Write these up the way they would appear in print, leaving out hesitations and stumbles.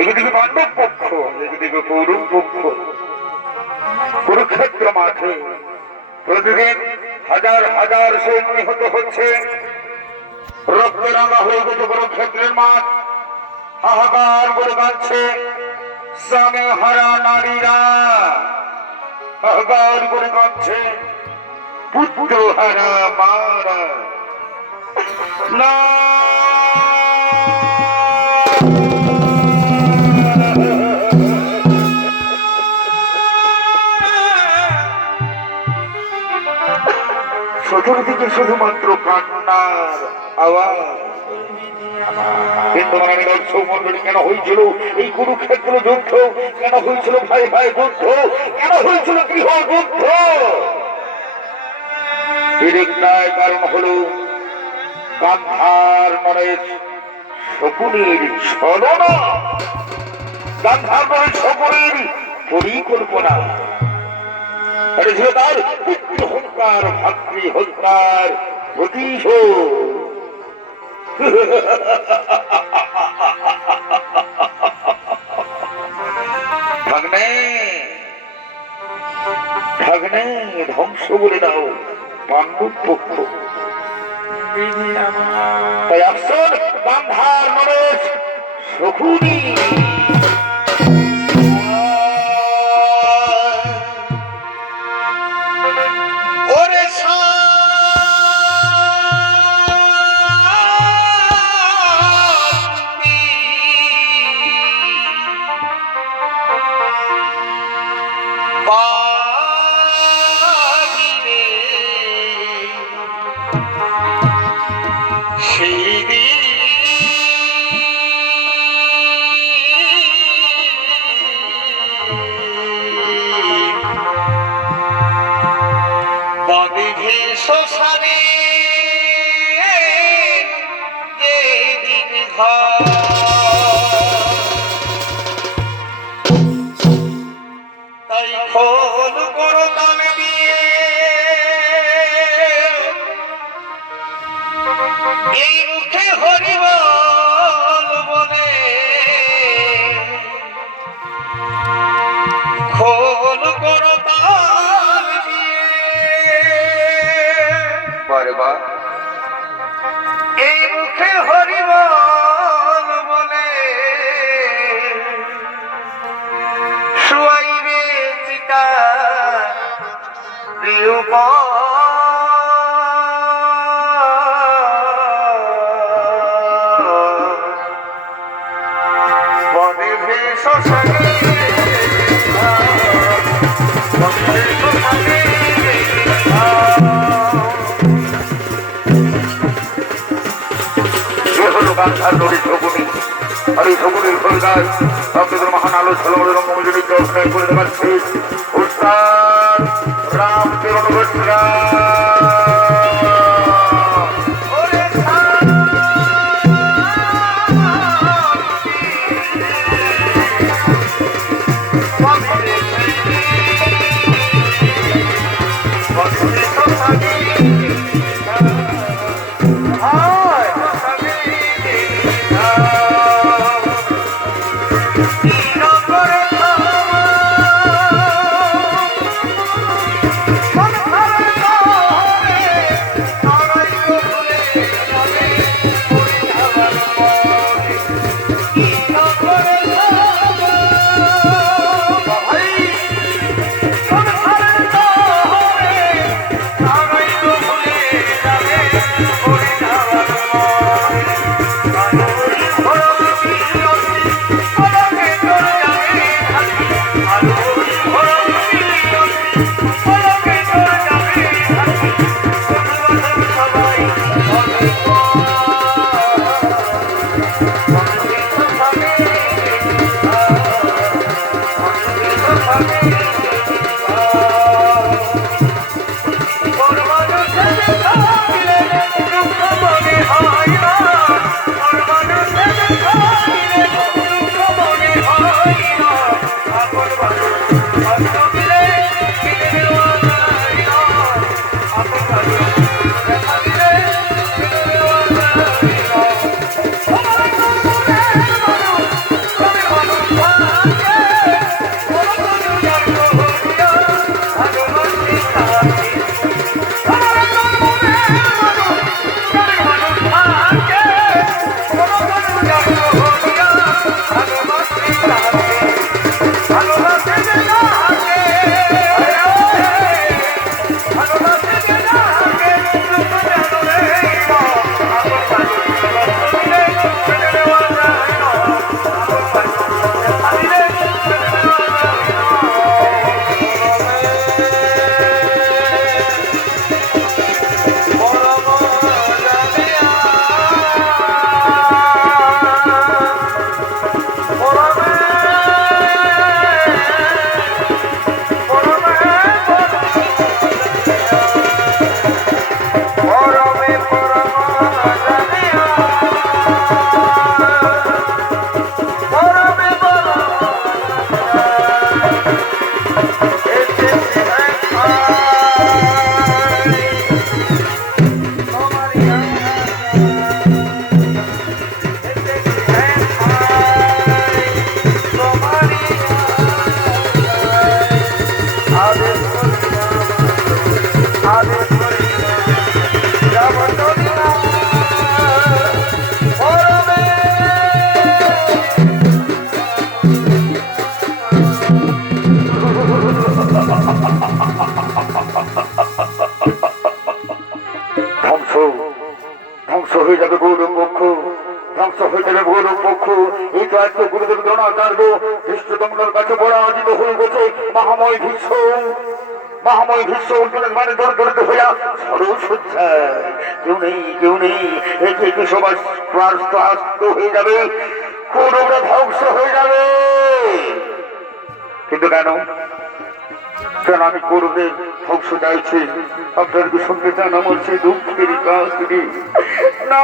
একদিকে পাণ্ডব পক্ষ, একদিকে কৌরব পক্ষ। কুরুক্ষেত্র মাঠে প্রতিদিন হাজার হাজার সৈন্য নিহত হচ্ছে। রক্তে রাঙা হয়ে গেছে কুরুক্ষেত্রের মাঠ। হাহাকার করে কাঁদছে স্বামী হারা নারীরা, হাহাকার করে কাঁদছে পুত্র হারা মারা। না চতুর্দিকে শুধুমাত্র কান্নার আওয়াজ। কিন্তু দর্শক মন্ডলী, কেন হয়েছিল এই কুরুক্ষেত্র যুদ্ধ? কেন হয়েছিল ভাই ভাই যুদ্ধ? কেন হয়েছিল গৃহ যুদ্ধ? এর একটাই কারণ হলো গান্ধার নরেশ শকুনির ছলনা, গান্ধার নরেশ শকুনির পরিকল্পনা। এটা ছিল তার পুত্র হত্যার, ভাতৃ হত্যার প্রতিশোধ। ভাগ্নে ভাগ্নে ধ্বংস করে দাও পাণ্ডব পক্ষ। তাই আফসোস গান্ধার নরেশ শকুনি। এই মুখে হরিবল বলে শুয়াইবে চিতা বনে ভেষ গান্ধার নরেশ শকুনি। আর এই শকুনির ফলদার আপনাদের মহান আলোচনা রঙ্গমঞ্জুরি অভিনয় করে দেখাচ্ছে উস্তাদ রামচরণ বসরা। ধ্বংস হয়ে যাবে গৌরব পক্ষ, ধ্বংস হয়ে যাবে গৌরব পক্ষ। এই তো এত গুরুদেব দ্রোণাচার্য কৃষ্ণদম্বরের কাছে পরাজিত হয়ে গেছে। মহাময় ভীষ্ম, মহাময় ভীষ্ম অর্জুনের মানে দরিদ্র হইয়া সরসজ্জায় কেউ নেই, কেউ নেই। একে সবাই আস্ত হয়ে যাবে, কৌরবরা ধ্বংস হয়ে যাবে। কিন্তু কেন কেন আমি কৌরবের ধ্বংস চাইছি? আপনার কি শুনতে চান আমার সেই দুঃখের কাহিনী? না,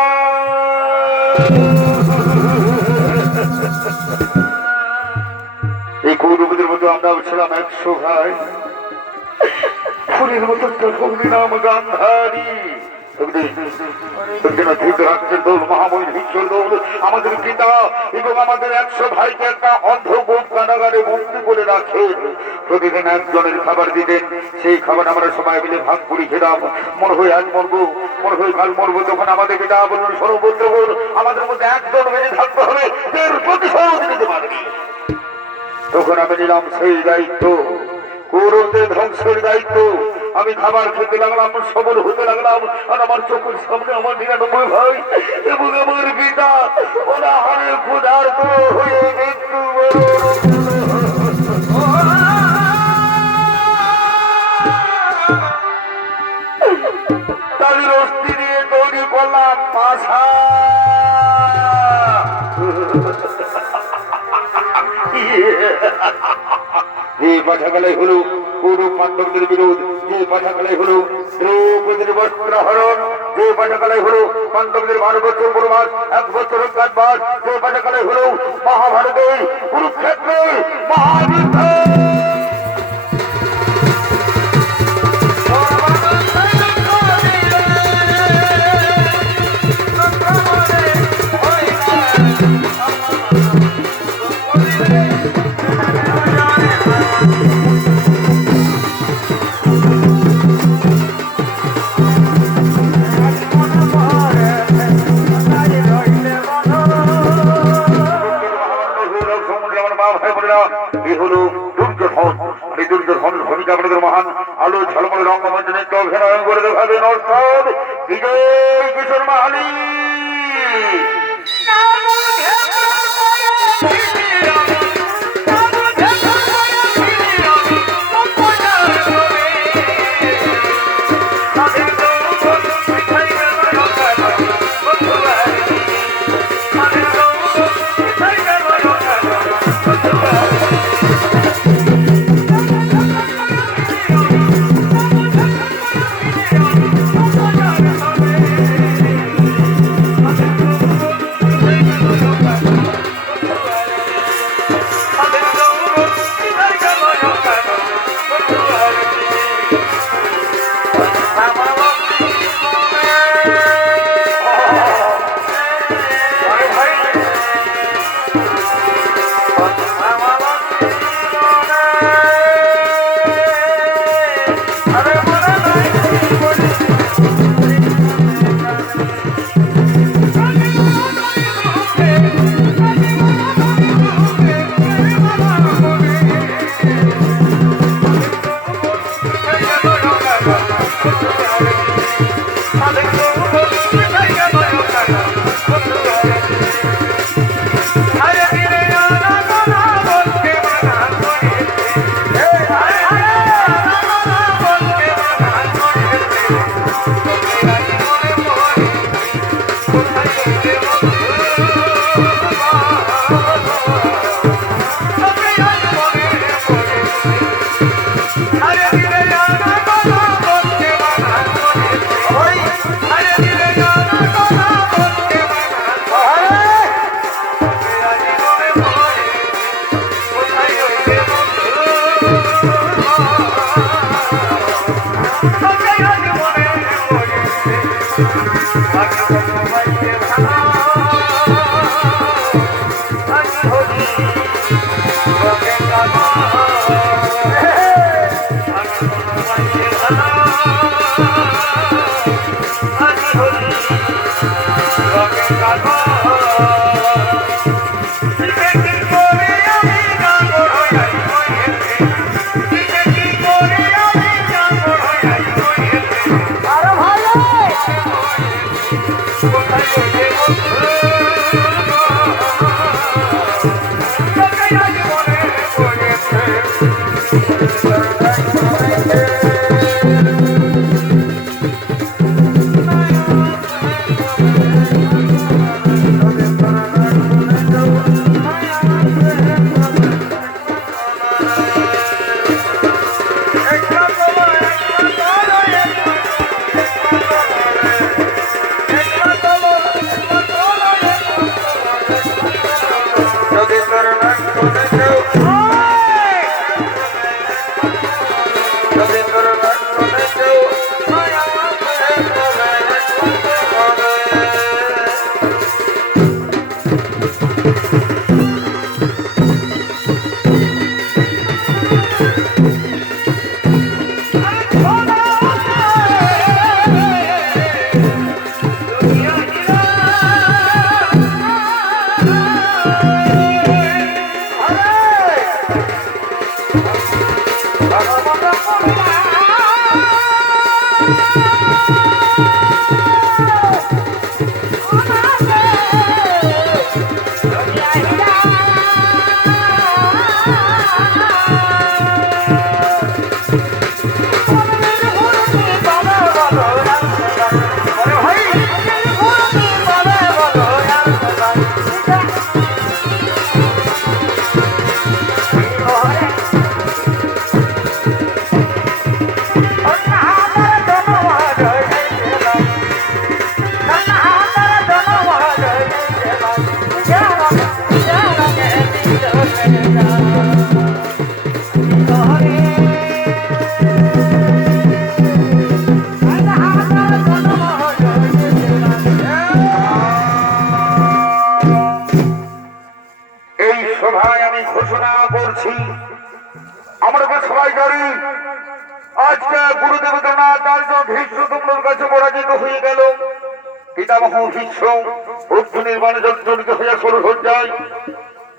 এই কৌরবদের মতো আমরাও ছিলাম 100 ভাই, ফুলের মতো নাম গান্ধারী। মহাময় ভীষ্মের দৌল আমাদের পিতা এবং আমাদের 100 ভাইকে একটা অন্ধকূপ কারাগারে বন্দি করে রাখেন। প্রতিদিন একজনের খাবার দিতেন, সেই খাবার আমরা সবাই মিলে ভাগ করে খেতাম। মনে হয় আজ মরবো, মনে হয় কাল মরবো। তখন আমাদের পিতা বলুন সর্বোচ্চ আমাদের মধ্যে একজন বেঁচে থাকতে হবে, এর প্রতিশোধ নিতে পারবি। তখন আমি নিলাম সেই দায়িত্ব, কৌরবদের ধ্বংসের দায়িত্ব। আমি খাবার খেতে লাগলাম, সবল হতে লাগলাম, আর আমার চোখের সামনে আমার 99 ভাই এবং আমার পিতা ওরা হারে ক্ষুধার্ত হয়ে মৃত্যু তাদের অস্থি দিয়ে তৈরি করলাম পাশা। যে পাঠাগালাই হলো কৌরব পাণ্ডবদের বিরোধ, যে পাঠাগালাই হলো দ্রৌপদীর বস্ত্রহরণ, যে পাঠাগালাই হলো পাণ্ডবদের 12 বছর বনবাস, 1 বছর অজ্ঞাতবাস, যে পাঠাগালাই হলো মহাভারতের কুরুক্ষেত্রের মহাযুদ্ধ। ভূমিকা আপনাদের মহান আলো ঝলমল রঙ্গমঞ্চ নৃত্য অভিনয় করে দেখাবেন অর্থাৎ বিজয় কিশোর মাহালি।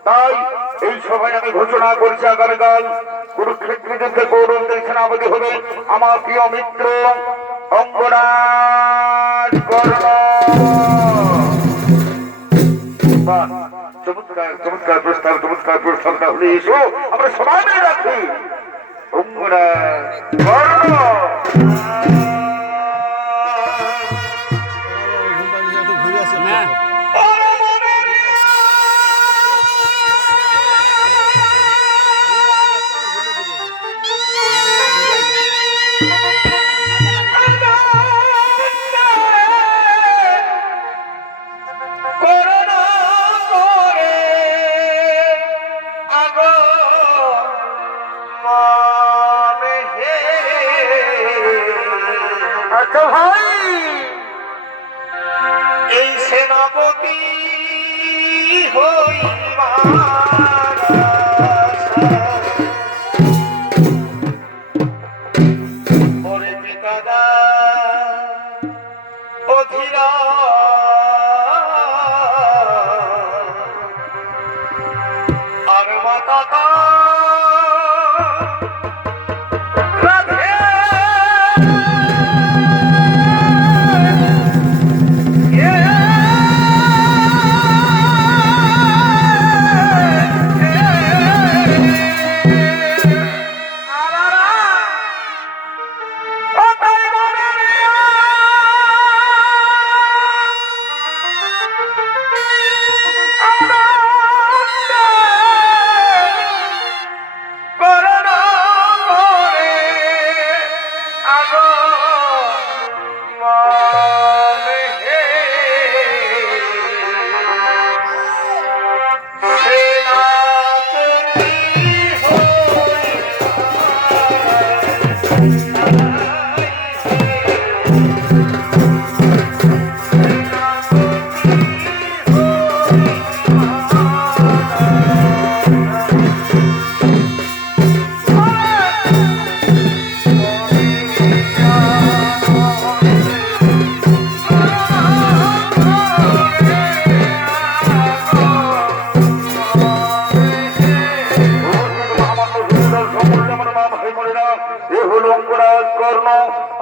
তাই এই সভায় আমি ঘোষণা করছি আগামীকাল কুরুক্ষেত্র যুদ্ধে কৌরবদের সেনাপতি হবে আমার প্রিয় মিত্র অঙ্গরাজ কর্ণ। চমৎকার চমৎকার প্রস্তাব, চমৎকার প্রস্তাবটা হলে এসো আমরা সবাই মিলে রাখি অঙ্গরাজ কর্ণ। এই সেনাপতি হইবার পিতাদা অধীরা আর মাতা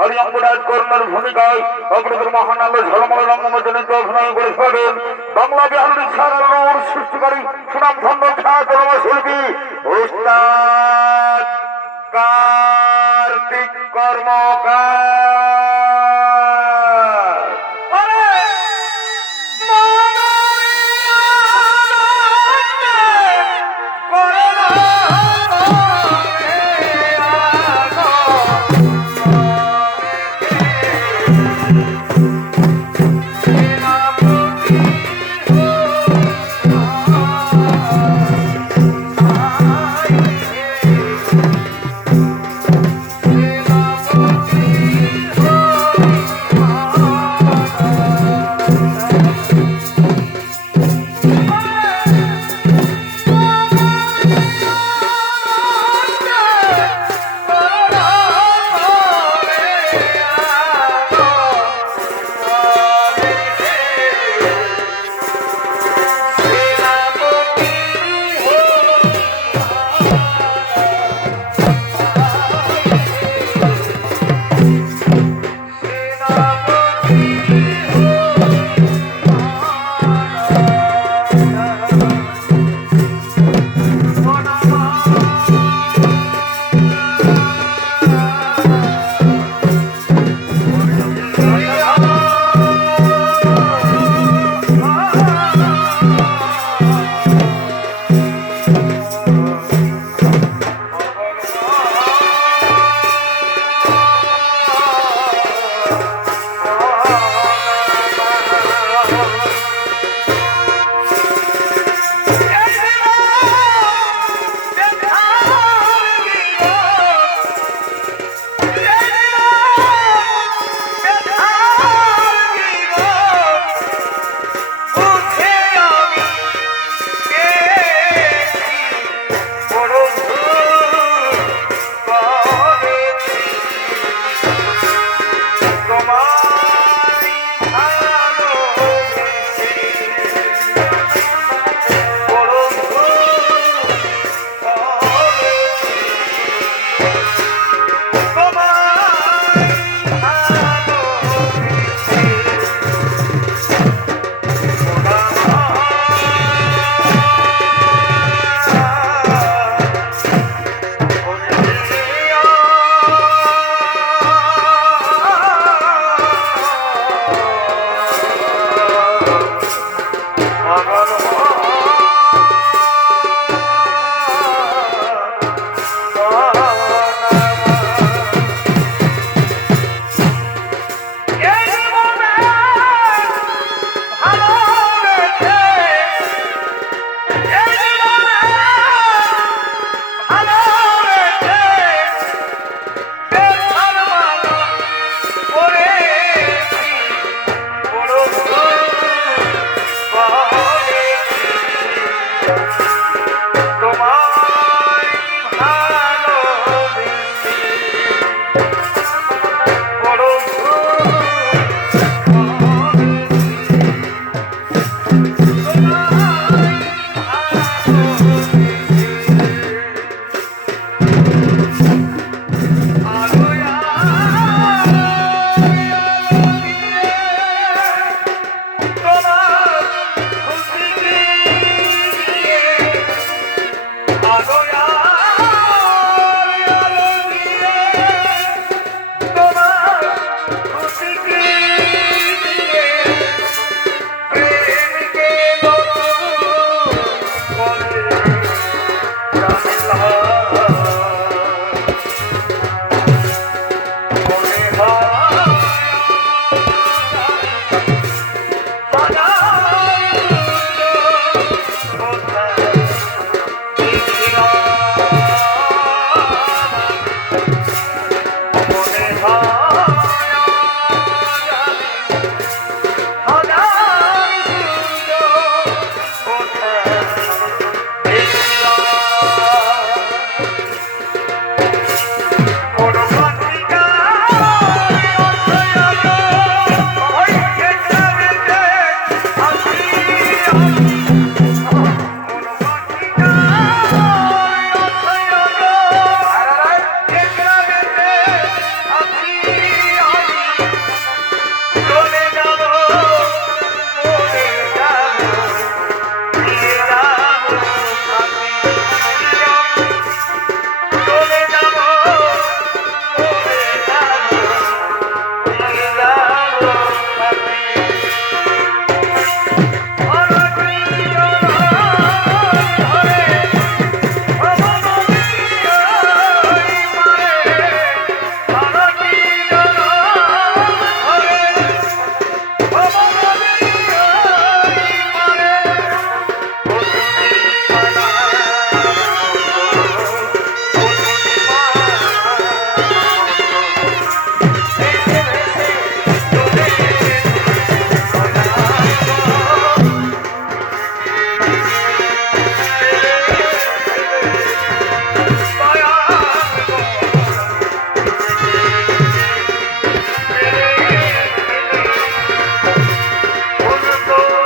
হরিয়ঙ্গরাজ কর্ণের ভূমিকায় অগ্রদূর মহানাল্য ঝলমল রঙ্গমজনিত অভিনয় করে থাকেন বাংলা বিহারের সারালোর সৃষ্টিকারী সুনাম ধন্য খ্যাত শিল্পী উস্তাদ কার্তিক কর্মকার।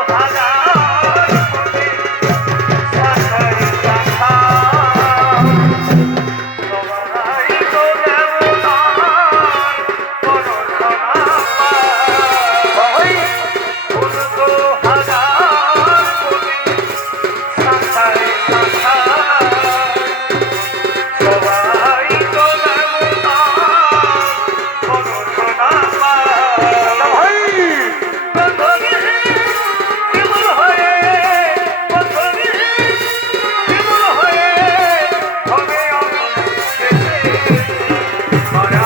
হাজার কোটি শাখায় শাখা সবাই তো দেবতার পরশনা পায়। ফুল তো হাজার কোটি শাখায় শাখা সবাই তো দেবতার পরশনা পায়। বন্ধনী বিমল হয়ে বন্ধনী বিমল হয়ে হবে আমি মায়া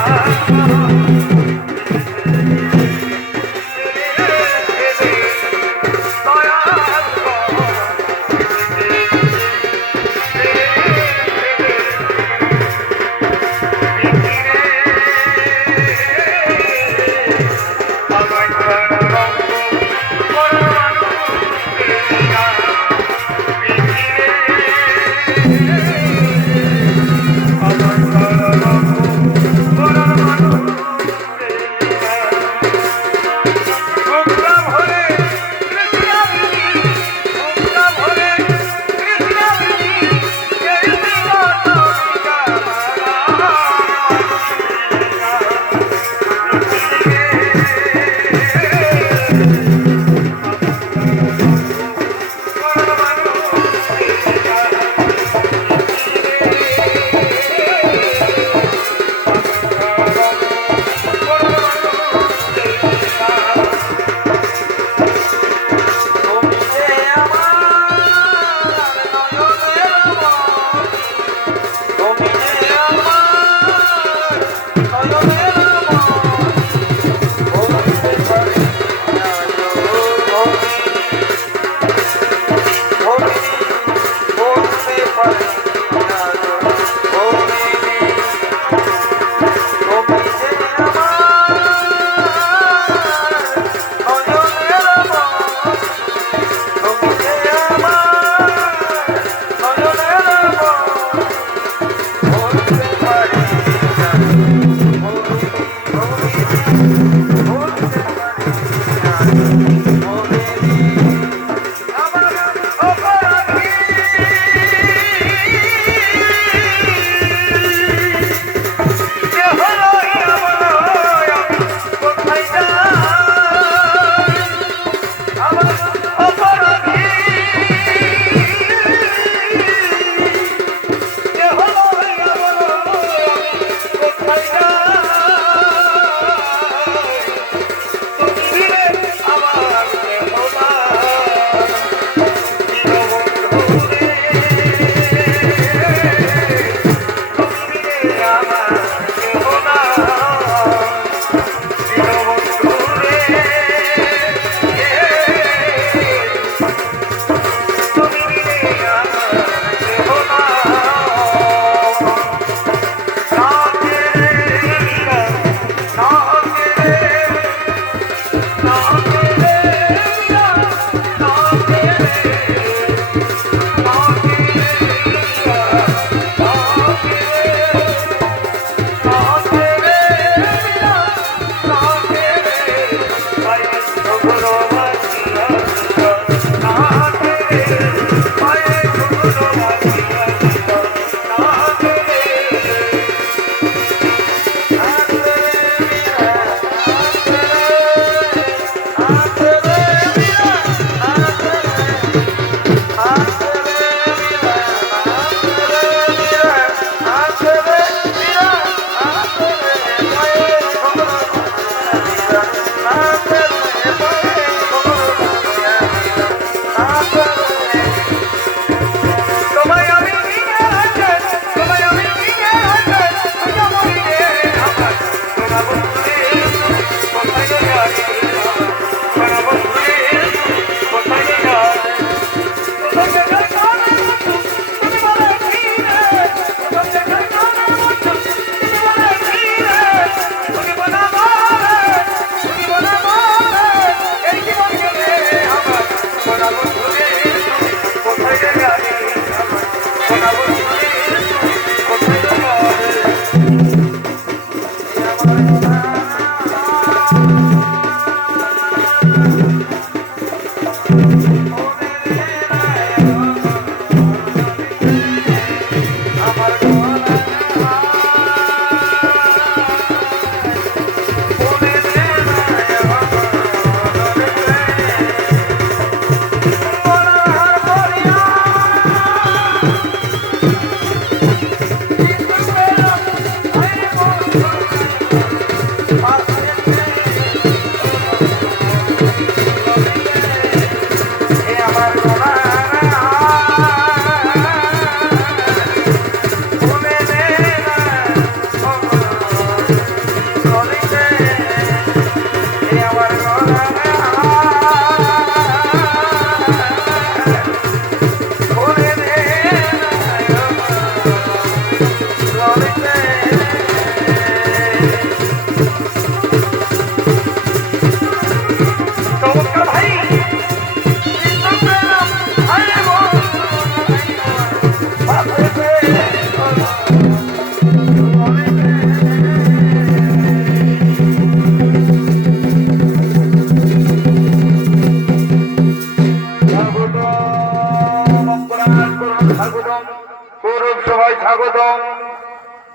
গৌরব সবাই স্বাগতম।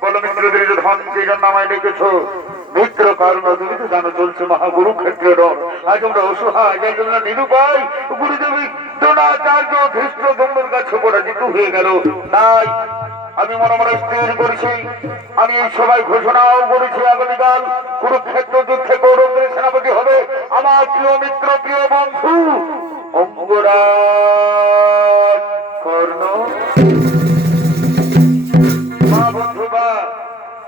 বলো মিত্রদের ধন যে জন্য আমায় ডেকেছো, মিত্র কারণ তুমি তো জানো চলছে মহাগুরু ক্ষেত্রের আজ আমরা অসহায়, যার জন্য নিরুপায় গুরুদেবী দ্রোণাচার্য ধৃষ্ট দম্ভের কাছে পরাজিত হয়ে গেল। তাই আমি মনে মনে স্থির করেছি, আমি এই সবাই ঘোষণাও করেছি আগামীকাল কুরুক্ষেত্র যুদ্ধে কৌরবদের সেনাপতি হবে আমার প্রিয় মিত্র, প্রিয় বন্ধু অঙ্গরাজ কর্ণ। মা বন্ধু বা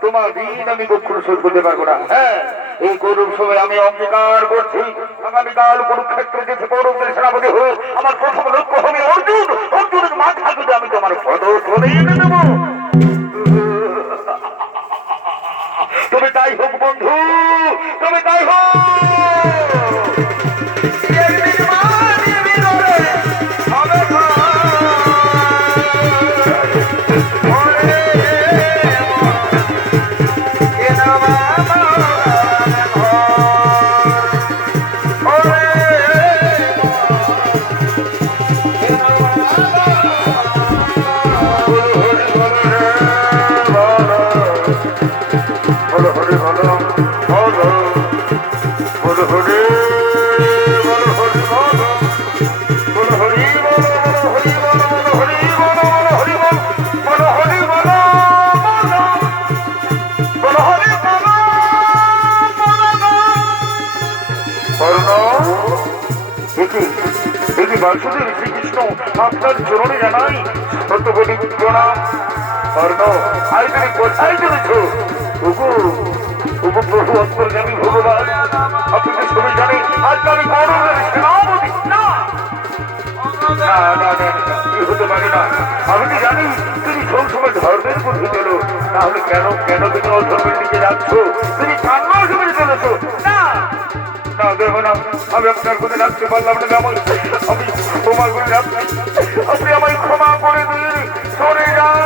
তোমার দিন আমি কখনো শোধ করতে পারবো না। হ্যাঁ, এই গৌরব সবাই আমি অঙ্গীকার করছি আগামীকাল কুরুক্ষেত্রে যেতে কৌরবদের সেনাপতি হয়ে আমার প্রথম লক্ষ্য হবে অর্জুন। অর্জুনের মাথা যদি আমি তোমার পদ ধরে এনে দেবো। তুমি তাই হোক বন্ধু, তুমি তাই হোক। বাসুদেব শ্রীকৃষ্ণ আপনার চরণে জানাই শত কোটি প্রণাম। কর্ণ, আজ তুমি কোথায় চলেছ? প্রভু অন্তর্যামী ভগবান, আপনি তো সবাই জানেন আজ আমি কৌরবের সেনাপতি। না না না না, কি হতে পারে না। আমি তো জানি তুমি সবসময় ধর্মের মধ্যে চলো, তাহলে কেন কেন তুমি অধর্মের দিকে যাচ্ছ? তুমি কান্নাও সময় চলেছ। না না, দেখো না, আমি আপনার কোথায় রাখতে পারলাম না। আমি ক্ষমা করে রাখছি, আপনি আমায় ক্ষমা করে দিয়ে সরে যান।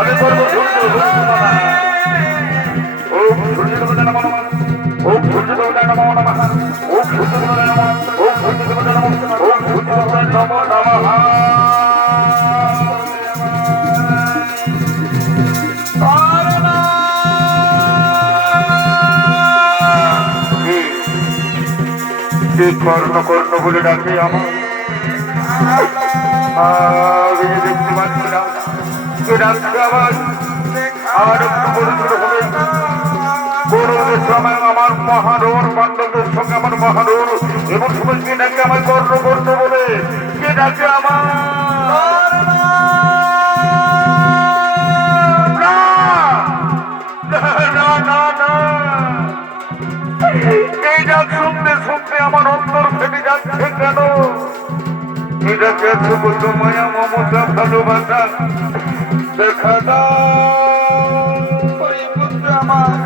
আমি করবো সূর্য ওম সূর্যদেবতা নমঃ নমঃ, ওম সূর্যদেবতা নমঃ নমঃ, ওম সূর্যদেবতা নমঃ, ওম সূর্যদেবতা নমঃ, ওম সূর্যদেবতা নমঃ নমঃ। কর্ণ কর্ণ বলে ডাকে আমার, দেখতে পাচ্ছি না কে ডাকছে আমার। আর একটু পরিচিত হবে কৌরবদের সময় আমার মহারণ, পাণ্ডবদের সঙ্গে আমার মহারণ, এমন সময় কে ডাকে আমার কর্ণ কর্ণ বলে, কে ডাকে আমার। এই ডাক শুনতে শুনতে আমার অন্তর ফেটে যাচ্ছে কেন? এটা কেছে বলতো মায়া মমতা ভালোবাসা, দেখা দাও ওই পুত্র আমার,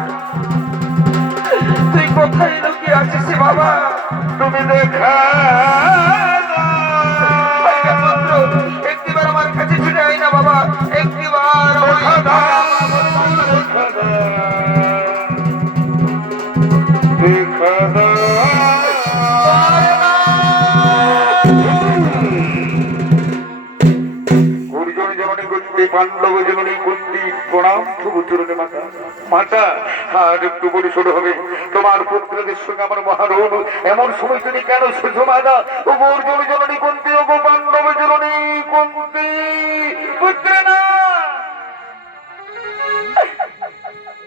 তুই কোথায় লুকিয়ে আছিস রে বাবা? তুমি দেখা আচ্ছা পুত্র, একটিবার আমার কাছে ছুটে আয় না বাবা, একটিবার দেখা দাও দেখা দাও অর্জুন জননী কুন্তি পাণ্ডব জননী কুন্তি প্রণাম সুচরণে মাতা মাতা আর একটু পরিশোধ হবে তোমার পুত্রদের সঙ্গে আমার মহারণ এমন সময় তুমি কেন শেষো মাতা ও অর্জুন জননী কুন্তি ও পাণ্ডব জননী কুন্তি পুত্র না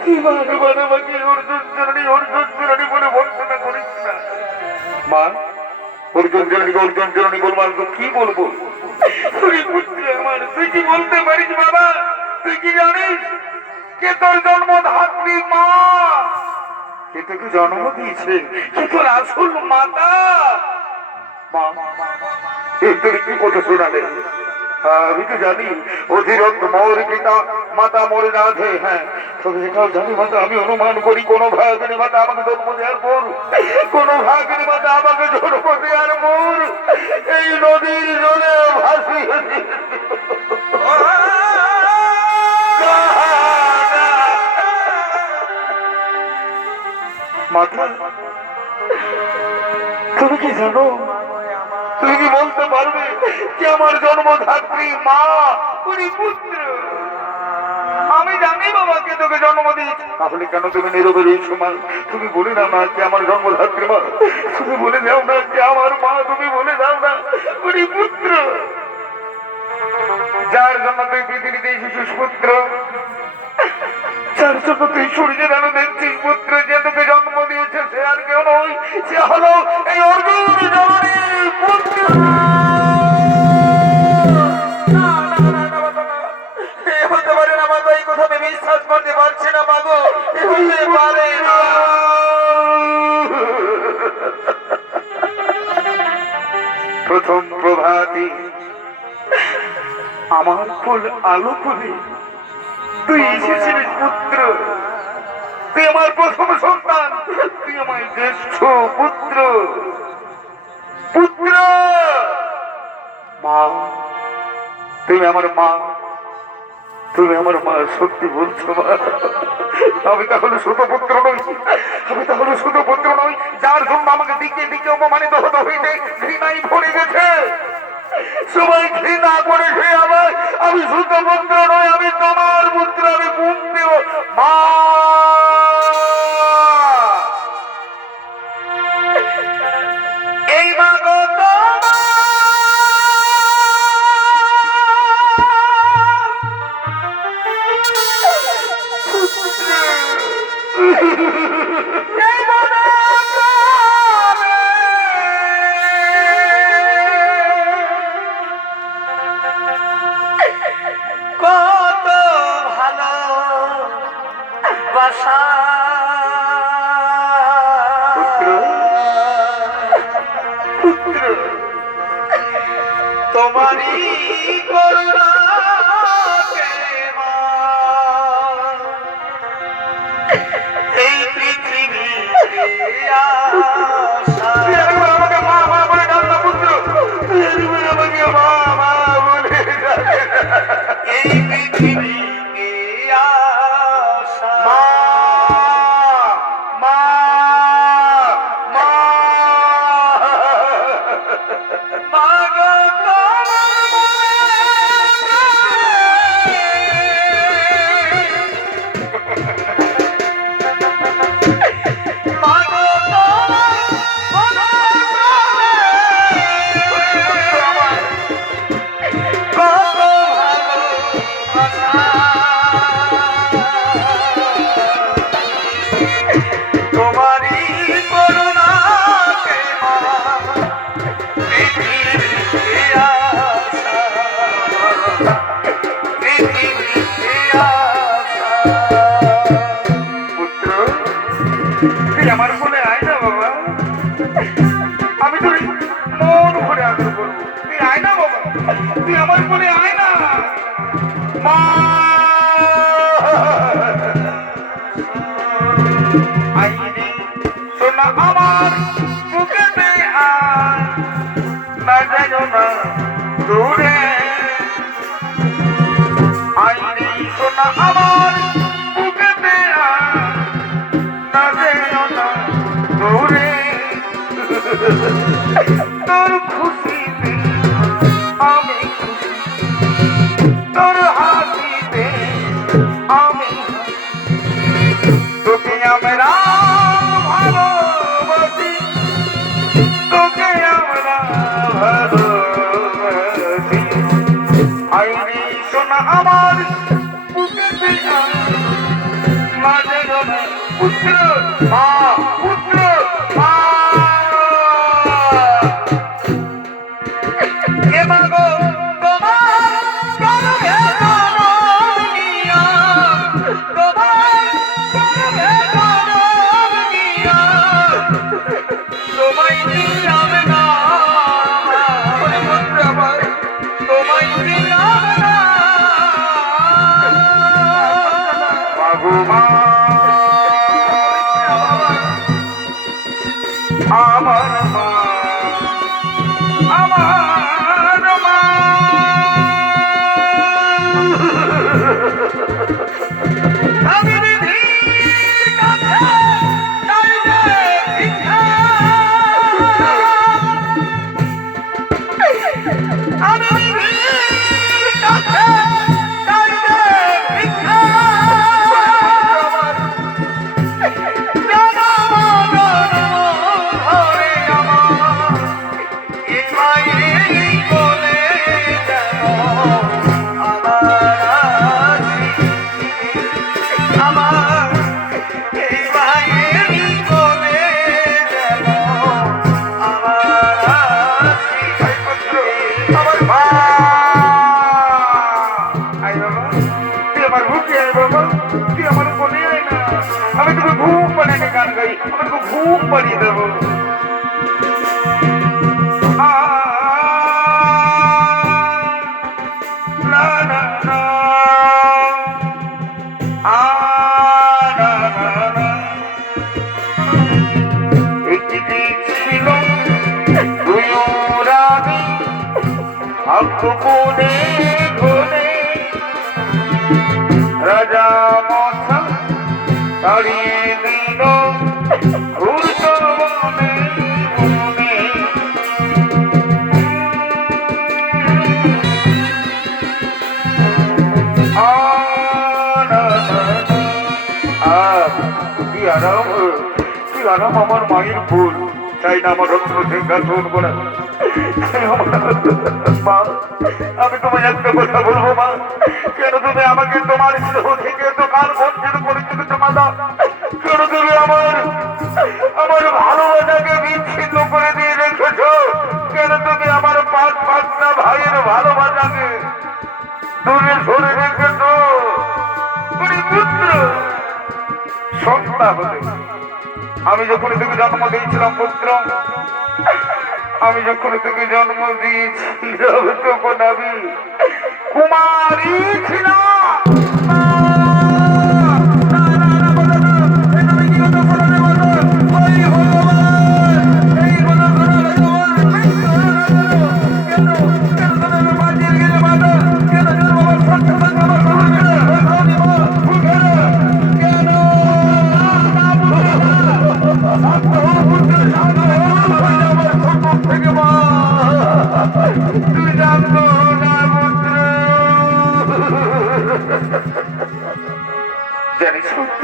কি বারে বারে আমাকে অর্জুন জননী বলে বর্ণনা করিস না মা অর্জুন জননী বলবার তো কি বলবো পুত্র আমার তুই কি বলতে পারিস বাবা তুই কি জানিস কে তোর জন্মধাত্রী মা কে তোকে জন্ম দিয়েছে কে তোর আসল মাতা মা তোর কি কথা শোনালে আমি তো জানি অধীরত মোর পিতা মাতা মোর রাধে হ্যাঁ তবে এটাও জানি মাতা আমি অনুমান করি কোনো ভাগিনী মাতা আমাকে জন্ম দেওয়ার পর কোনো ভাগিনী মাতা আমাকে জন্ম দেওয়ার পর এই নদীর জলে ভাসিয়ে মাতা তুমি কি জানো তুমি কি বলতে পারবে যে আমার জন্মধাত্রী মা উনি পুত্র আমি জানি বাবাকে তোকে জন্ম দিয়েছি তাহলে কেন তুমি নীরবে রয়েছো মা তুমি বলে দাও না যে আমার জন্মধাত্রী মা তুমি বলে দাও না যে আমার মা তুমি বলে দাও না উনি পুত্র যার জন্য তুই পৃথিবীতে এসেছিস পুত্র যার জন্য তুই সূর্যের আলো দেখছিস পুত্র যে তোকে জন্ম দিয়েছে সে আর কেউ নয় সে হলো এই অর্জুন জননী পুত্র হতে পারে না মাতা, এই কথা আমি বিশ্বাস করতে পারছি না মাগো, হতে পারে না। প্রথম প্রভাতী আমার ফুল আলো করে তুই এসেছিলিস পুত্র তুই আমার প্রথম সন্তান তুই আমার জ্যেষ্ঠ পুত্র পুত্র মা তুমি আমার মা তুমি আমার মা সত্যি বলছো মা আমি তাহলে ছোট পুত্র নই আমি তাহলে ছোট পুত্র নই যার জন্য আমাকে দিকে দিকে অপমানিত হতে হইতে ঘৃণাই ভরে গেছে সবাই ঘৃণা করেছে আমার আমি ছোট পুত্র নই আমি তোমার পুত্র আমি কুন্তি মা এই মাগো কত ভালো বাসা তোমারই করুণা এই পৃথিবীতে আমাকে মা মা বলে ডাক না পুত্র আমাকে মা মা বলে এই পৃথিবীতে আসা মা মা মা মাগো তোমারই করুণাকে মা পৃথিবীতে আসা পৃথিবীতে আসা পুত্র তুই আমার বলে আয় না বাবা আমি তোর মন ভরে আদর করবো তুই আয় না বাবা তুই আমার বলে আয় না মা সোনা আমার বুকেতে আয় না যেন না দূরে আইনি সোনা আমার বুকেতে আয় না যেন না দূরে তোর খুশিতে আমি খুশি তোর হাসিতে আমি তোকে আমরা ভালোবাসি তোকে আমরা ভালোবাসি আইনি সোনা আমার বুকেতে মাঝে গনে পুত্র মা পুত্র মা কে মাগো তোমার গর্ভে জন্ম নিয়া তোমার গর্ভে জন্ম নিয়া তোমায় দিলাম না পুত্র আমার তোমায় দিলাম না মাগো মা আমার মা আমার মা আমি বিধির কাছে চাইলে ভিক্ষা আমি বিধির কাছে চাইলে ভিক্ষা আমি তোকে ঘুম পাড়িয়ে গান গাই আমি তোকে ঘুম পাড়িয়ে দেবো না না না একটি দিন ছিল তুই রানী ভক্ত কোনে ঘনে রাজা মশা তাড়িয়ে দিল ঘুরত মনে মনে কি আরাম আমার মায়ের ফুল চাই না আমার রত্ন সিংহাসন বলা মা আমি তোমায় একটা কথা বলবো মা কেন তুমি আমাকে তোমার স্নেহ থেকে দোকান বঞ্চিত পরিচিত জমা দাও কেন তুমি আমার ভালোবাসাকে বিচ্ছিন্ন করে দিয়ে রেখেছো কেন তুমি আমার পাঁচ পাঁচটা ভাইয়ের ভালোবাসাকে দূরে সরে রেখেছো পুত্র সন্ধ্যা হলে আমি যখন তুমি জন্ম দিয়েছিলাম পুত্র আমি যখন তোকে জন্ম দিয়েছিলাম তখন আমি কুমারী ছিলাম জানিস পুত্র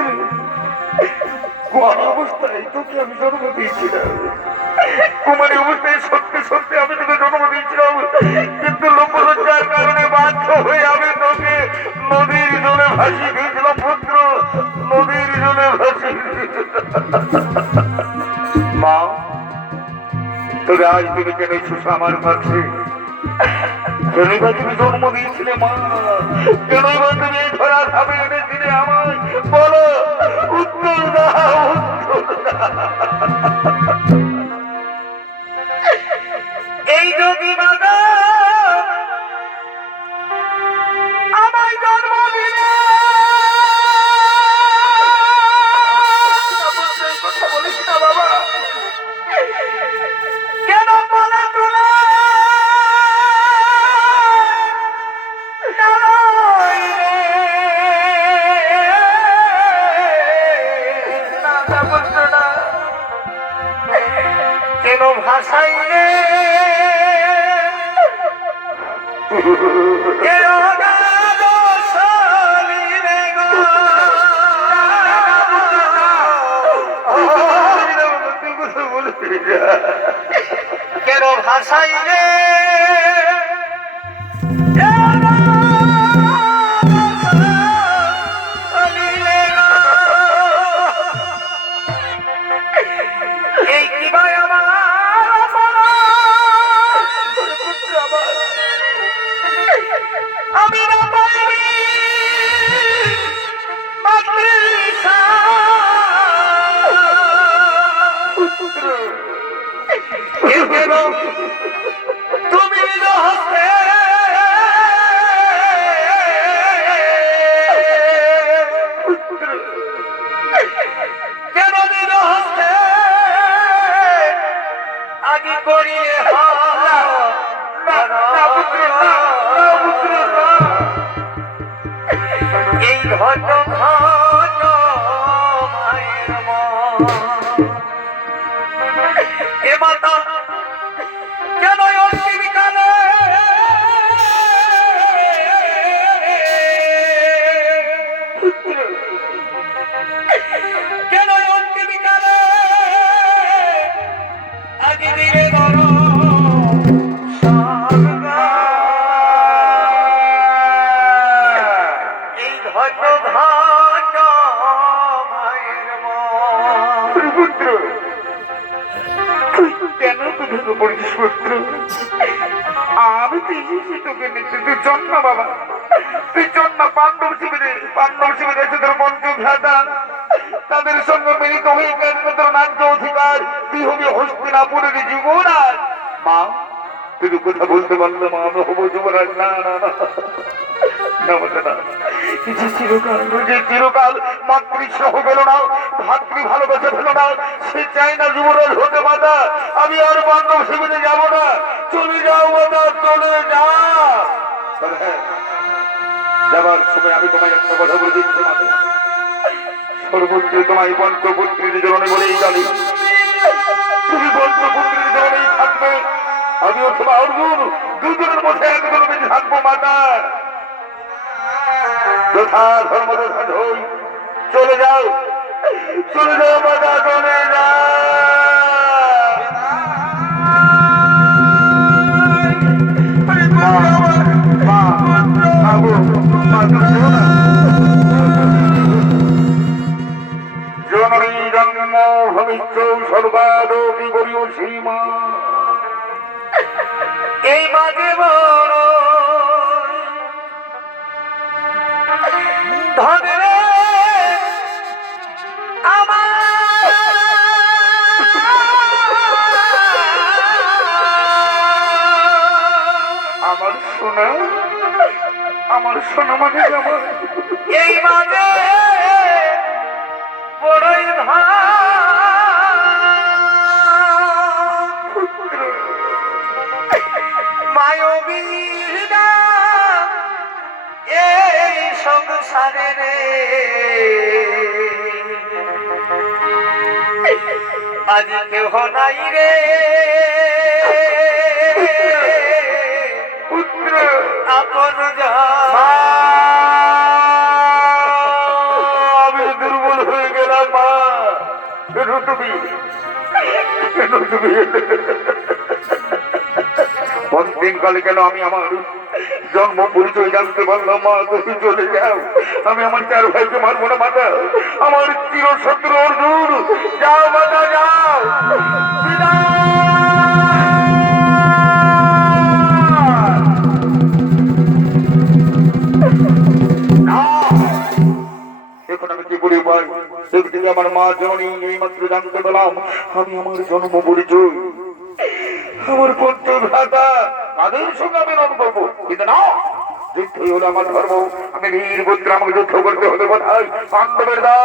কোন অবস্থায় তোকে আমি জন্ম দিয়েছিলাম কুমারী অবস্থায় সত্যি সত্যি আমি তোকে জন্ম দিয়েছিলাম কিন্তু লোকলজ্জার কারণে বাধ্য হয়ে আমি তোকে নদীর জলে ভাসিয়ে দিয়েছিলাম পুত্র নদীর জলে ভাসিয়ে মা তবে আজ তুমি কেন এসেছো আমার কাছে কেনই বা তুমি জন্ম দিয়েছিলে মা কেনই বা তুমি এই ধরা ভাবে এনেছিলে আমায় বলো উত্তর দাও এই যদি বাবা আমায় জন্ম দিলে কথা বলিস না বাবা ভাসাইলে এ অনাথ সলিলে গো। কেন ভাসাইলে এ অনাথ সলিলে গো। এই কি ভাই আমার আমি না পাইনি মাতৃষা। তুমি হস্তে কেন দিল হস্তে আগে করিয়ে এই ঘট ঘট মায়ের এ মাতা কেন অন্তিম কালে কেন অন্তিম কালে আগে দিলে বড় এই ঘট ঘট মায়ের পুত্র কেন তো ভেঙে পড়িস পুত্র? আমি তো এসেছি তোকে নিতে, তুই জন্ম বাবা, তুই জন্ম পাণ্ডব শিবিরে এসে তোর পঞ্চঘাতা তাদের সঙ্গে মিলিত হয়ে গেছে তোর ন্যায্য অধিকার, তুই হবি হস্তিনাপুরের যুবরাজ। মা তুই কথা বলতে পারলে মা আমি হবো যুবরাজ? না না না চিরকাল মাতৃস্নেহ পেল না, ভাতৃ ভালোবাসা পেল না, সে চাই না যুবরাজ হতে মাতা। আমি আর পাণ্ডব শিবিরে যাবো না। চলে যাও মাতা, চলে যাও। যাবার সময় আমি তোমায় একটা কথা বলে দিচ্ছি মাতা, সর্বত্রে তোমায় পঞ্চপুত্রীর জননী বলেই জানি, তুমি পঞ্চপুত্রীর জননী থাকবে, আমি অথবা অর্জুন দুজনের মধ্যে একজন বেশি থাকবো মাতা। যথা ধর্ম যথা ধই, চলে যাও মাতা, চলে যাও। জননী জন্ম ভবিষ্য সর্বাদপি গরীয় সীমা, এই মাঝে বড় ধরে আমার সোনা মানে আমার এই মাঝে বড়ই মায়বী এই সংসারে রে আজ কেহ নাই রে পুত্র আপন আমি দুর্বল হয়ে গেলাম মা। কেন তুমি অন্তিম কালে কেন আমি আমার জন্ম পরিচয় জানতে পারলাম মা? তুমি চলে যাও, আমি আমার চার ভাইকে মারবো না মাতা। আমার চির শত্রু অর্জুন, যাও মাতা যাও। এখন আমি কি বলি ভাই? একদিকে আমার মা জননী এই মাত্র জানতে পেলাম আমি আমার জন্ম পরিচয়, আমার পঞ্চভ্রাতা তাদের সঙ্গে আমি রণ করবো, কিন্তু না, যুদ্ধই হলো আমার ধর্ম। আমি বীর পুত্র, আমাকে যুদ্ধ করতে হলে কোথায় পাণ্ডবের দল।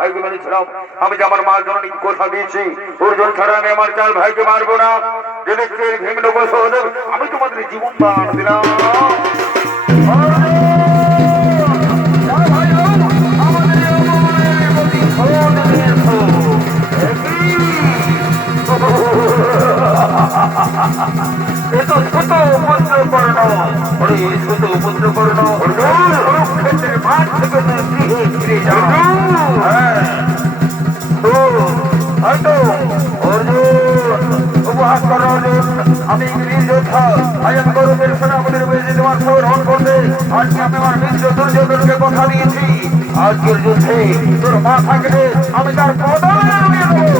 ভাইকে মেরেছিলাম। আমি যে আমার মা জননীকে কথা দিয়েছি, অর্জুন ছাড়া আমি আমার চার ভাইকে মারবো না। যে দেখতে ভীমনব সহদেব, আমি তোমাদের জীবন দান দিলাম। এত ছোট উপদ্র করো না, ছোট উপদ্র করো না। কুরুক্ষেত্রের মাঠ থেকে গৃহে ফিরে যাও। হয়তো অর্জুন উপহাস করো অর্জুন, আমি বীর যোদ্ধা, আজ আমি গৌরবের সেনাপতির বেশি তোমার গ্রহণ করতে। আজকে আমি আমার মিত্র দুর্যোধনকে কথা দিয়েছি, আজকের যুদ্ধে তোর মা থাকলে আমি তার পদে রুইয়ে দেবো।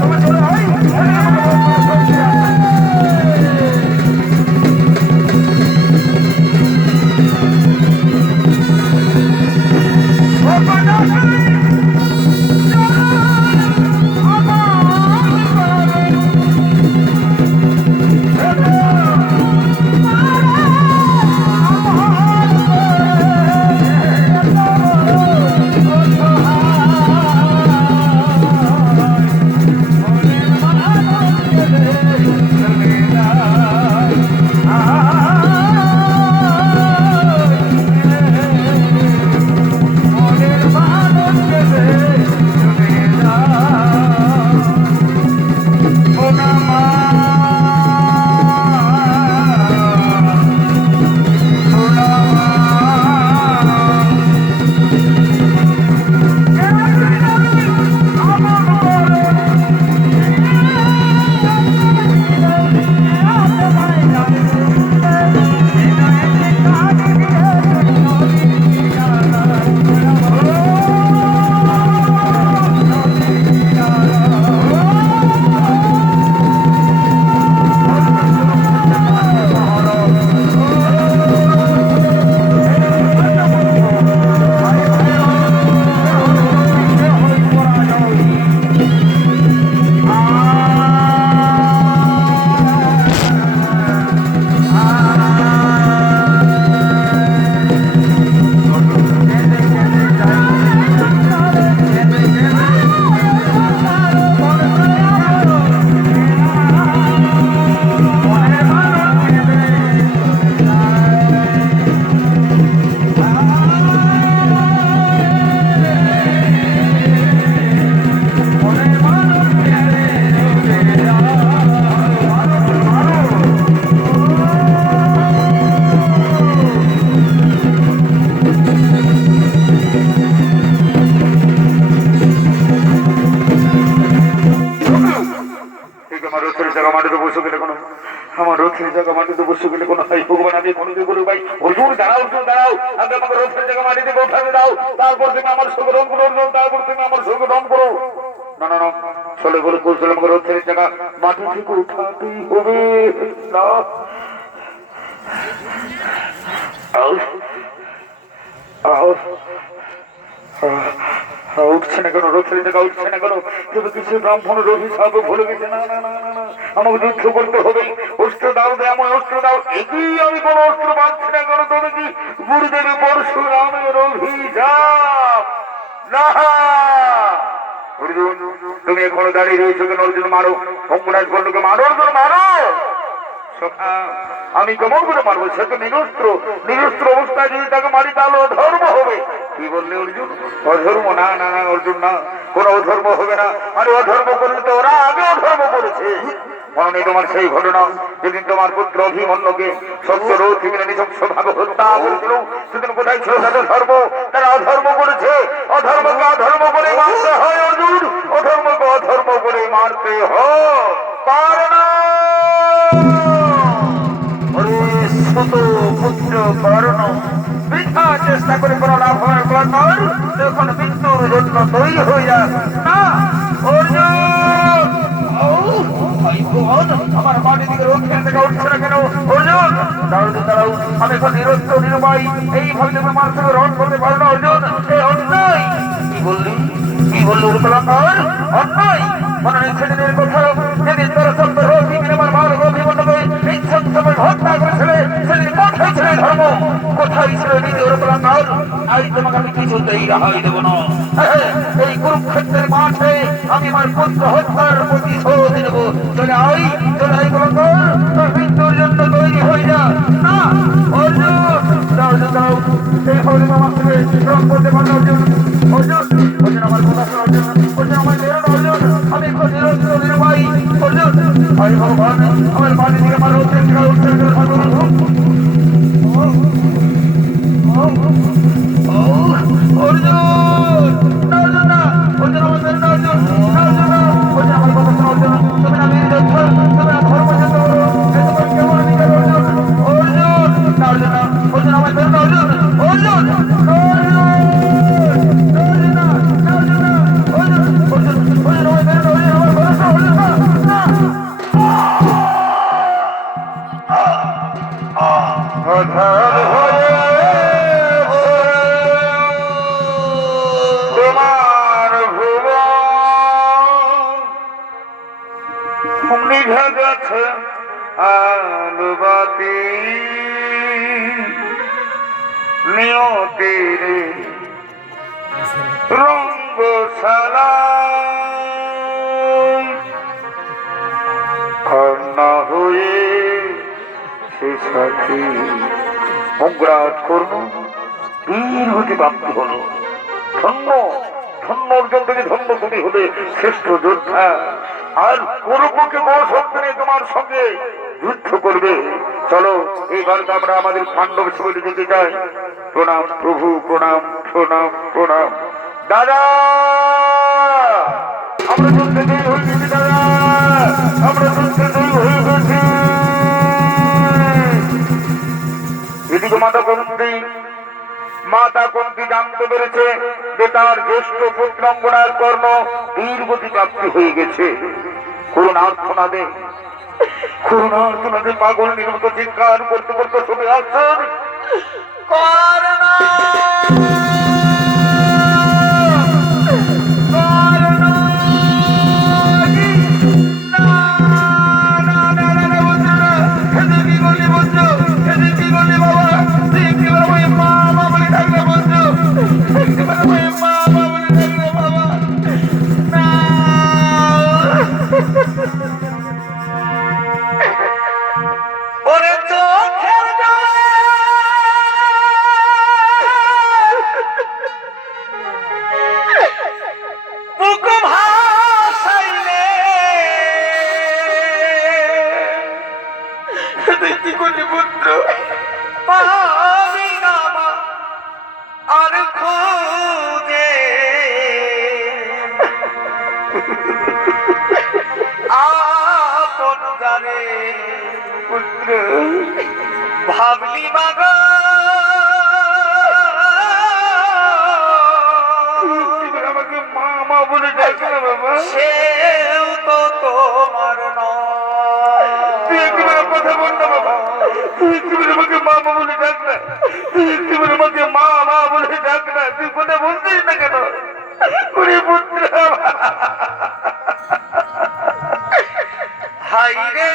তুমি চলে আয়। তারপর তুমি আমার সঙ্গে রং করো, তারপর তুমি আমার সঙ্গে রং করো। না না না, চলে বলে কৌশল আমাকে রথের জায়গা মাটি থেকে উঠাতেই হবে। না উঠছে না কেন, রথের জায়গা উঠছে না কেন? তবে কিছু ব্রাহ্মণের অভিশাপ ভুলে গেছে। না না না না, আমাকে যুদ্ধ করতে হবে। অস্ত্র দাও, এমন অস্ত্র দাও। এগিয়ে আমি কোনো অস্ত্র পাচ্ছি না কেন? তবে কি গুরুদেবী পরশুরামের অভিশাপ? না অর্জুন, তুমি এখনো দাঁড়িয়ে রয়েছো কেন? অর্জুন মারো, অঙ্গরাজ বললোকে মারো, অর্জুন মারো। আমি কেমন করে মারবো? সে তো নিরস্ত্র, নিরস্ত্র অবস্থায় যদি তাকে মারি তাহলে অধর্ম হবে। কি বললে অর্জুন? অধর্ম? না না না অর্জুন, না, কোনো অধর্ম হবে না। আরে অধর্ম করলে তো ওরা আগে অধর্ম করেছে। মনে নেই তোমার সেই ঘটনা যেদিন তোমার পুত্র অভিমন্যুকে সত্য রথি মিলে নিঃশংস ভাবে হত্যা করেছিল? সেদিন কোথায় ছিল তাদের ধর্ম? তারা অধর্ম করেছে। অধর্মকে অধর্ম করে মারতে হয় অর্জুন, অধর্মকে অধর্ম করে মারতে হয়। কারণ পুত্র কর্ণ বৃথা চেষ্টা করে কোনো লাভ হওয়ার কর্ণ যখন মৃত্যুর জন্য তৈরি হয়ে যায়। না অর্জুন, আমার বাড়ি দিকে রক্ষের থেকে উঠছে না কেন? অর্জুন দাঁড়াও দাঁড়াও, আমি এখন নিরস্ত নিরুপায়, এইভাবে তুমি আমার সঙ্গে রণ করতে পারো না অর্জুন। এ অন্যায়। কি বললি? কি বললি? অন্যায় মনে নেই সেদিনের কথা যেদিন তোর সত্য রোগী আমার ভালো অভিমন্যুকে নিঃসংসভাবে হত্যা করেছিলে? সেদিন কোথায় ছিল ধর্ম, কোথায় ছিল নিজের প্রাণ? আজ তোমাকে আমি কিছুতেই রেহাই দেব না। এই কুরুক্ষেত্রের মাঠে আমি আমার পুত্র হত্যার প্রতিশোধ নেব। চলে আই, চলে আই কুরুক্ষেত্র, তোর মৃত্যুর জন্য তৈরি হয়ে যা। না অর্জুন, দাও দাও, এই হরিণ আমার থেকে রং করতে পারো অর্জুন। অর্জুন, অর্জুন আমার কথা শোনো অর্জুন, অর্জুন আমার মেরো না অর্জুন, আমি ক্ষতির ভাই অর্জুন। আমি ভগবান আমার বাড়ি থেকে আমার উঠতে উঠতে ঠাকুর আলবাতি নিয়তির রঙ্গশালা কন্যা হয়ে সে সাথী অগ্রাজ করল, বীর হতে প্রাপ্ত হলো। ধন্য ধন্য অর্জন থেকে ধন্য তুমি হলে শ্রেষ্ঠ যোদ্ধা। আর করবকে বড় শক্তি নিয়ে তোমার সঙ্গে যুদ্ধ করবে। চলো এইবার আমরা আমাদের পাণ্ডব শিবিরে যেতে চাই। প্রণাম প্রভু, প্রণাম প্রণাম প্রণাম। দাদা আমরা যুদ্ধে জয়ী হয়ে গেছি, দাদা আমরা যুদ্ধে জয়ী হয়ে গেছি। এদিকে মাতা কুন্তী জানতে পেরেছে যে তার জ্যেষ্ঠ পুত্রাঙ্গনার কর্ণ বীরগতি প্রাপ্তি হয়ে গেছে। করুণার্থনাদে পাগল নির্মিত চিৎকার করতে করতে ছুটে আসছেন ভাবলি বাবা আমাকে মা মা বলে ডাকছে না বাবা, সেও তো তোমার নয়। তুই একেবারে কথা বল না বাবা, তুই একেবারে আমাকে মা মা বলে ডাক না, তুই একেবারে আমাকে মা মা বলে ডাক না। তুই কথা বলছিস না কেন? পুত্র হাই রে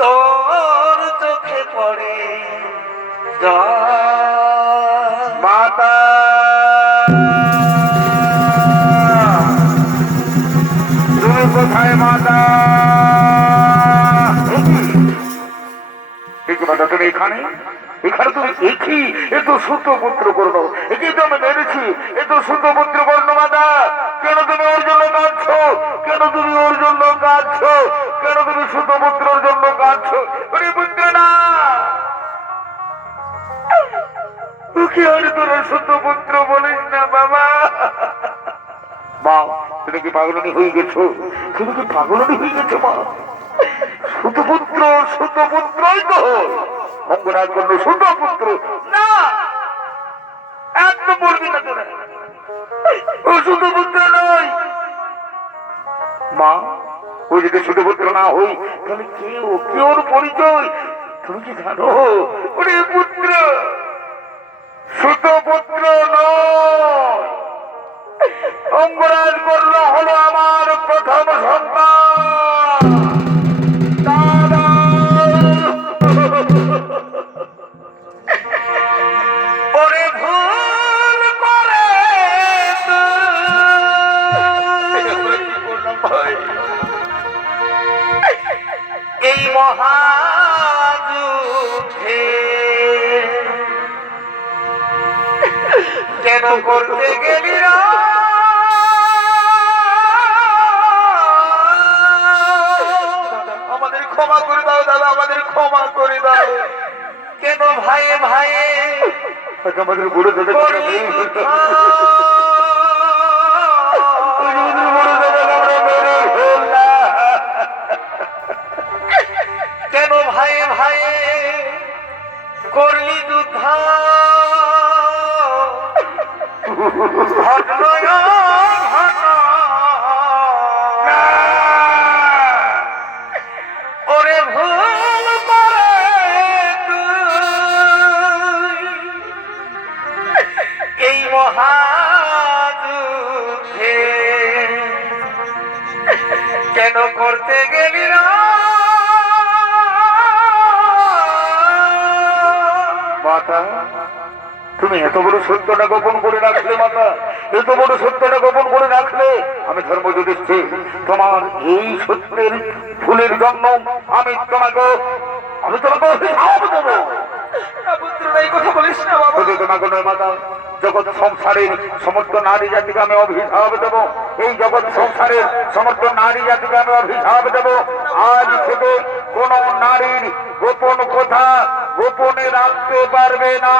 তোর চোখে পড়ে মাতা তুমি কোথায় মাতা? তুমি এখানে এখানে তুমি দেখি এ তো সুত পুত্র কর্ণ, একে তো আমি মেরেছি, এ তো সুত পুত্র কর্ণ। মাতা কেন তুমি ওর জন্য কাঁদছো? কেন তুমি ওর জন্য কাঁদছো? কেন তুমি সুত পুত্রের জন্য কাঁদছো? পুত্র না ওকে আর তোরা সুত পুত্র বলিস না বাবা। মা তুমি কি পাগলনি হয়ে গেছো? তুমি কি পাগলনি হয়ে গেছো মা? সুতপুত্রই তো অঙ্গরাজ কর্ণ সুতপুত্র না। পড়বি না তোরা। ও শুধু পুত্র নয় মা, ও যদি শুধু পুত্র না হই তাহলে কে ওর পরিচয় তুমি কি জানো? ওরে পুত্র, শুধু পুত্র নয়, অঙ্গরাজ করল হলো আমার প্রথম সন্তান। দাদা, ওরে ভুল করে এই মহাযুদ্ধে কেন করতে গেলি না? আমাদের ক্ষমা করে দাও দাদা, আমাদের ক্ষমা করে দাও। কেন ভাইয়ে ভাইয়ে আমাদের বড় দাদা কেন ভাইয়ে ভাইয়ে করলি যুদ্ধ? ওরে ভুল করে এই মহাযুদ্ধে কেন করতে গেলি না? মাতা, তুমি এত বড় সত্যটা গোপন করে রাখলে মাতা, এত বড় সত্যটা গোপন করে রাখলে। আমি ধর্ম যুধিষ্ঠির তোমার এই সত্যের ভুলের জন্য আমি তোমাকে অভিশাপ দেব। এই কথা বলিস না বাবা। তোমাকে নয় মাতা, জগৎ সংসারের সমস্ত নারী জাতিকে আমি অভিশাপ দেব। এই জগৎ সংসারের সমস্ত নারী জাতিকে আমি অভিশাপ দেব। আজ থেকে কোন নারীর গোপন কথা গোপনে রাখতে পারবে না।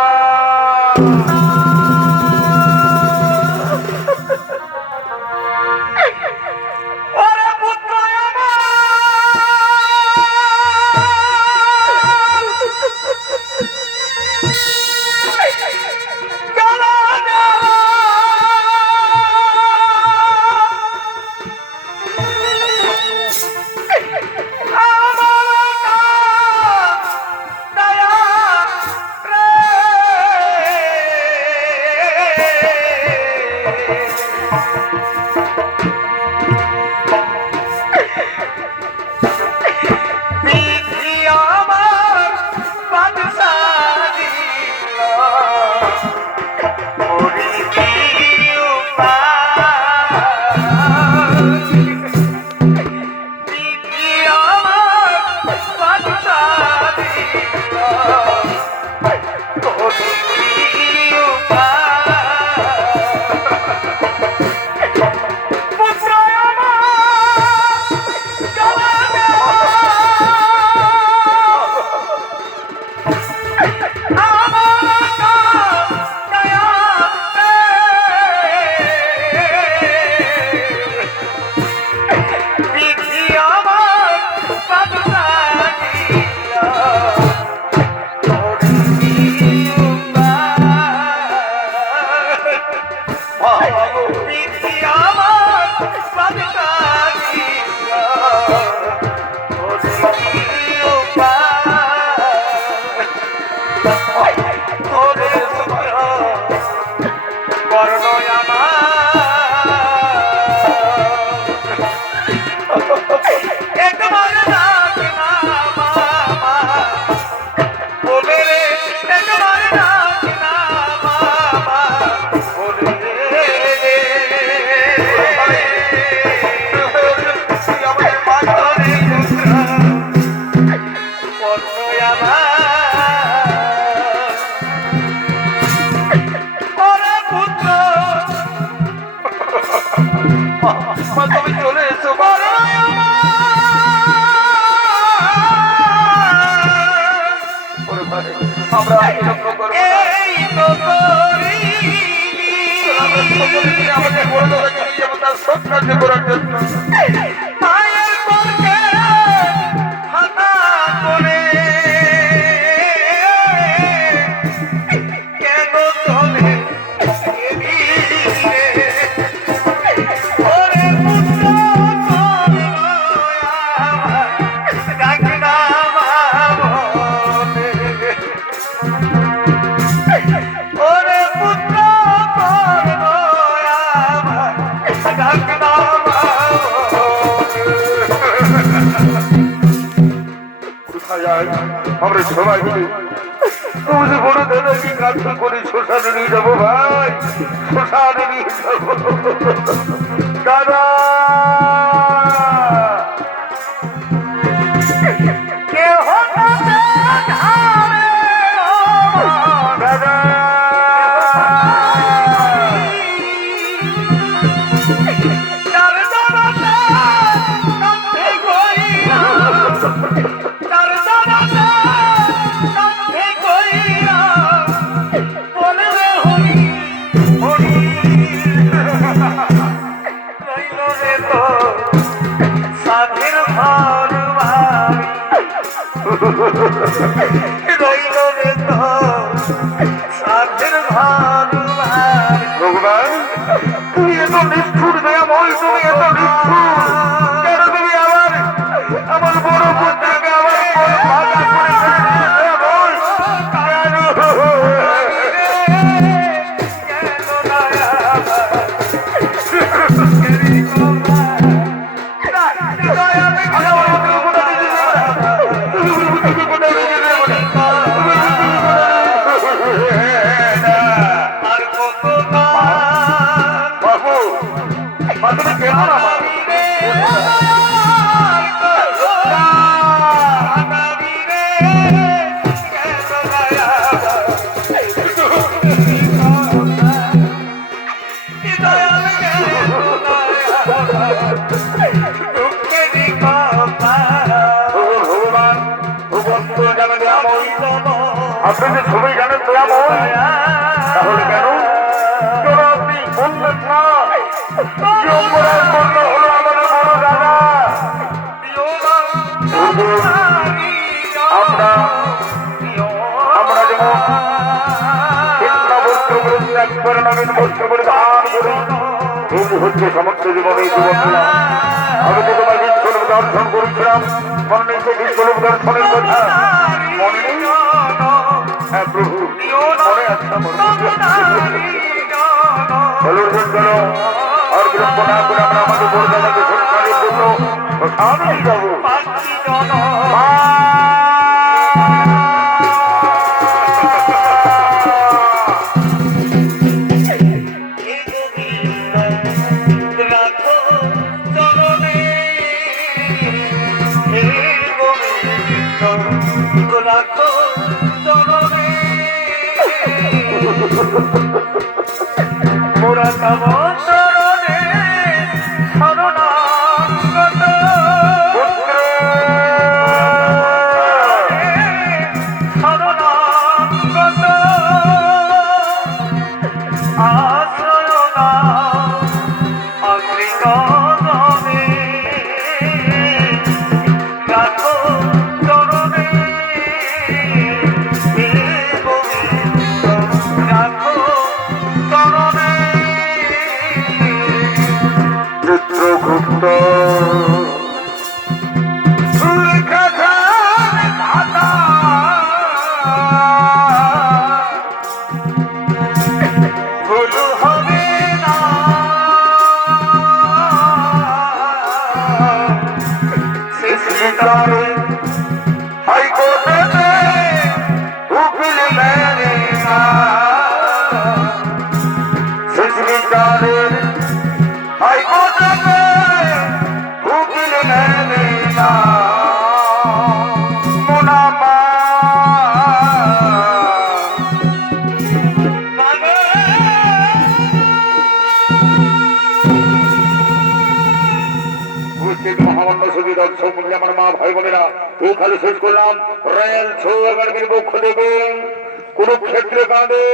তুমি চলে এসো আমরা আমাদের বড় দাদাকে নিয়ে যাবো তার সব কার্য করার জন্য। কেন কোথায় যাই আমরা সবাই মিলে আমাদের বড় দাদাকে কাছে করে শ্মশানে নিয়ে যাবো ভাই, শ্মশানে নিয়ে যাবো। দাদা ভগবান তুমি এত নিষ্ঠুর দয়াময়, তুমি এত নিষ্ঠুর কেন? তুমি আমার বড় পুত্রকে আমার ভাগা করে আপনি যে সবাই জানেন দয়াময়, তাহলে কেন কেন আপনি বললেন না যে অপরাধ করলে হলো আমাদের বড় দাদা? আমরা যেমন কৃষ্ণা বস্ত্র পরিত্যাগ করে নবীন বস্ত্র পরিধান করি, এই হচ্ছে সমস্ত জীবনে জীবন দিলাম। আমি তো তোমার বিশ্বলোক দর্শন করেছিলাম, মনে নেই সে বিশ্বলোক দর্শনের কথা? মনে নেই? হ্যাঁ প্রভু, মনে আছে। চলো চলো, আর বিলম্ব না করে আমরা আমাদের বড় দাদাকে সংস্কারের জন্য শ্মশানে যাবো। মোরা তব চরণে শরণাগত, শরণাগত আশ্রয় নাও অমৃত নামে, রাখো চরণে রাখো চরণে। চিত্রগুপ্ত ভুল হবে না, শিশিকারে হাইকোর্টে উকিল মেরে না, শিশিকারে হাইকোর্টে উকিল মেরে না, মুনাফা মহামান্য ছবি দর্শক মূল্য আমার মা ভাই বোনেরা, ও খালি শেষ করলাম রয়্যাল ছৌ একাডেমির পক্ষ থেকে কুরুক্ষেত্রে কাঁদে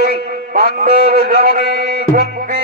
পাণ্ডব জননী কুন্তি